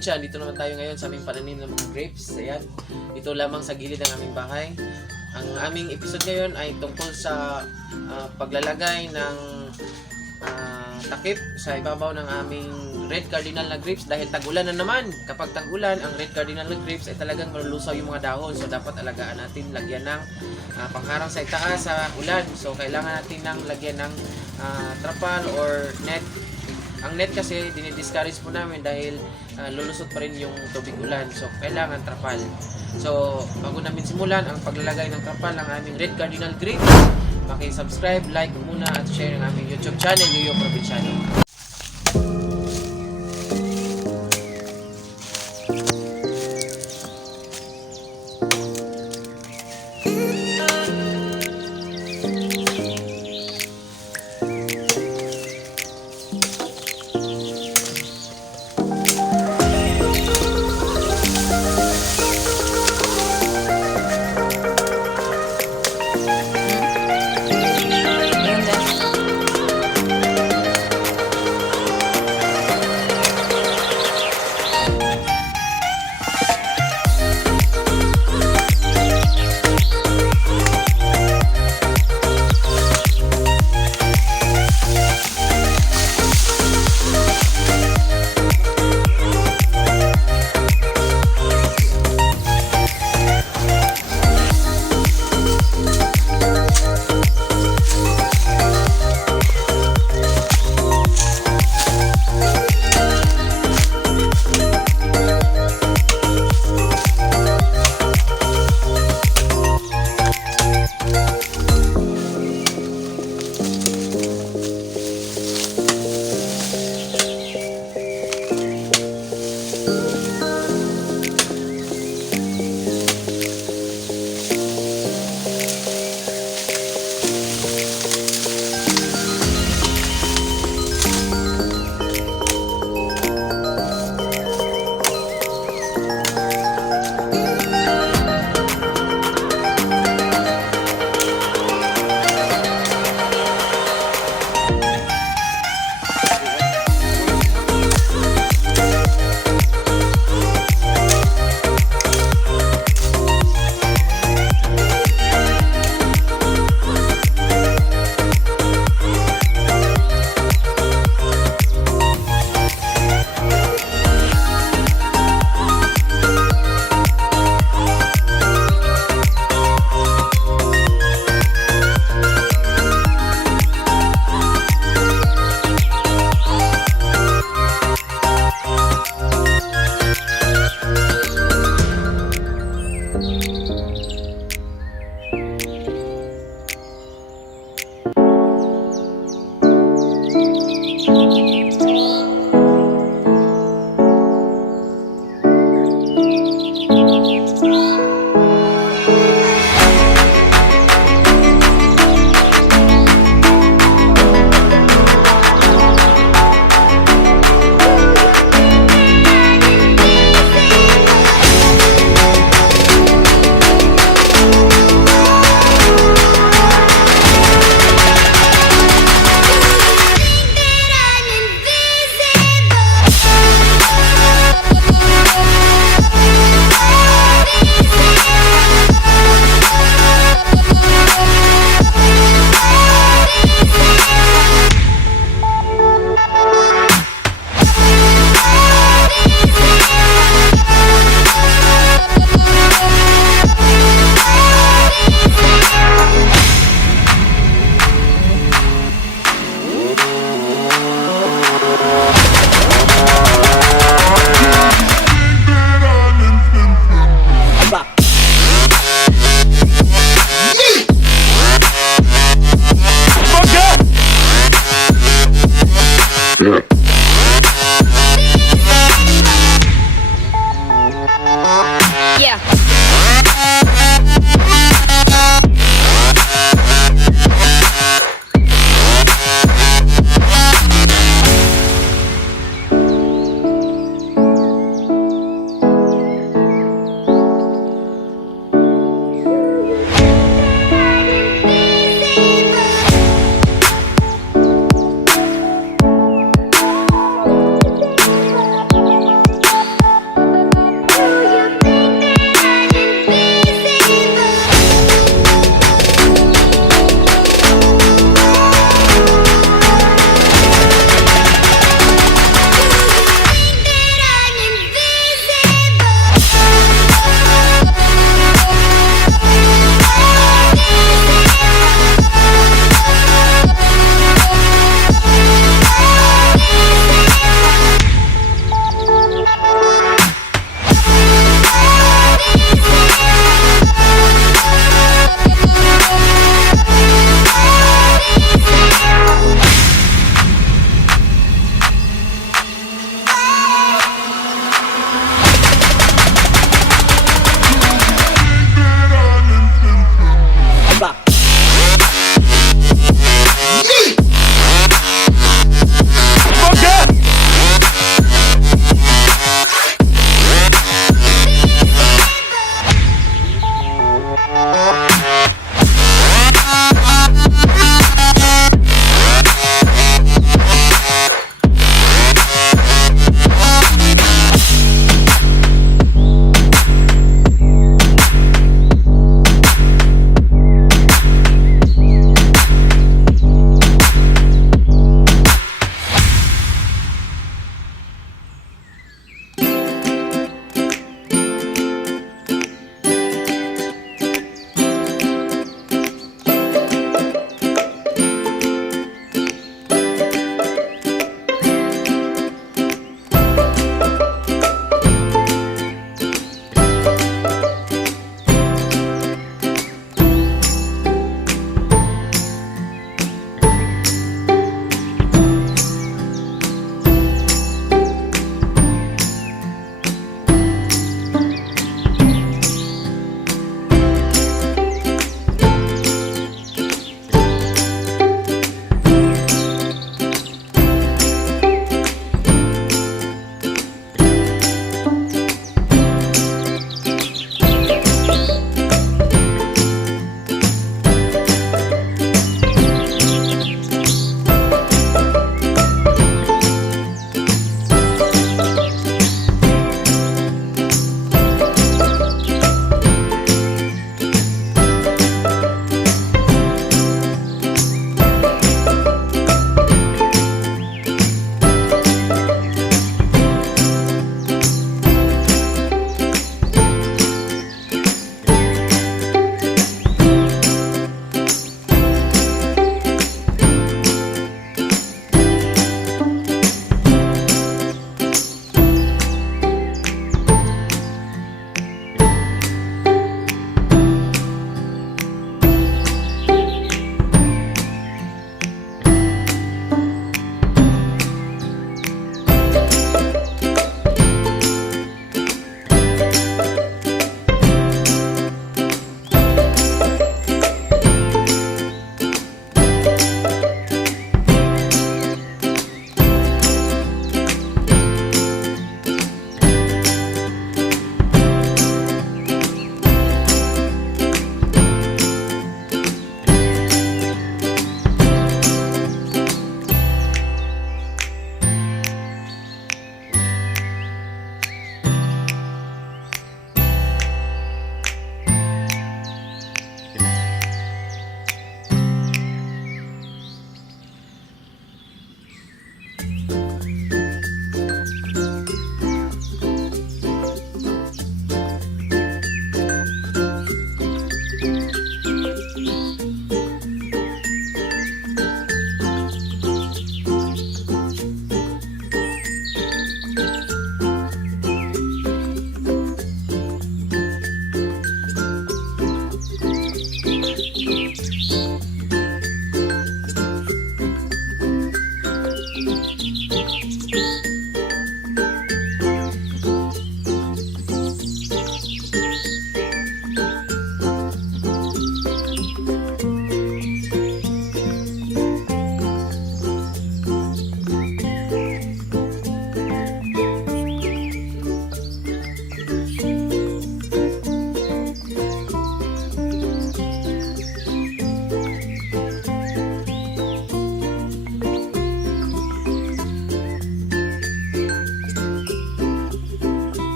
probinsya. Dito naman tayo ngayon sa aming pananim ng mga grapes. Ayan, ito lamang sa gilid ng aming bahay. Ang aming episode ngayon ay tungkol sa paglalagay ng takip sa ibabaw ng aming Red Cardinal na grapes dahil tag-ulan na naman. Kapag tag-ulan, ang Red Cardinal na grapes ay talagang malulusaw yung mga dahon. So dapat alagaan natin, lagyan ng pangharang sa itaas sa ulan. So kailangan natin ng lagyan ng trapal or net. Ang net kasi dinidiscourage po namin dahil lulusot pa rin yung tubig ulan. So kailangan trapal. So bago namin simulan ang paglalagay ng trapal ng aming Red Cardinal grapes, paki-subscribe, like muna at share ang aming YouTube channel, YoYo Probinsyano.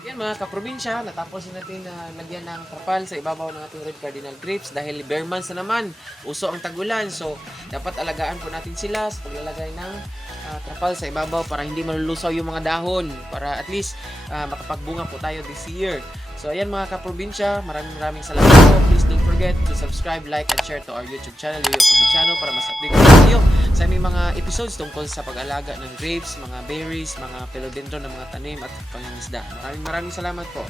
Yan mga kaprobinsya, natapos natin na lagyan ng trapal sa ibabaw ng ating Red Cardinal grapes dahil bare months na naman, uso ang tagulan. So, dapat alagaan po natin sila sa paglalagay ng trapal sa ibabaw para hindi malulusaw yung mga dahon, para at least makapagbunga po tayo this year. So, ayan mga kaprobinsya, maraming salamat po. Please don't forget to subscribe, like, and share to our YouTube channel, YoYo Probinsyano, para mas update kayo sa aming mga episodes tungkol sa pag-alaga ng grapes, mga berries, mga philodendron ng mga tanim at pangingisda. Maraming salamat po.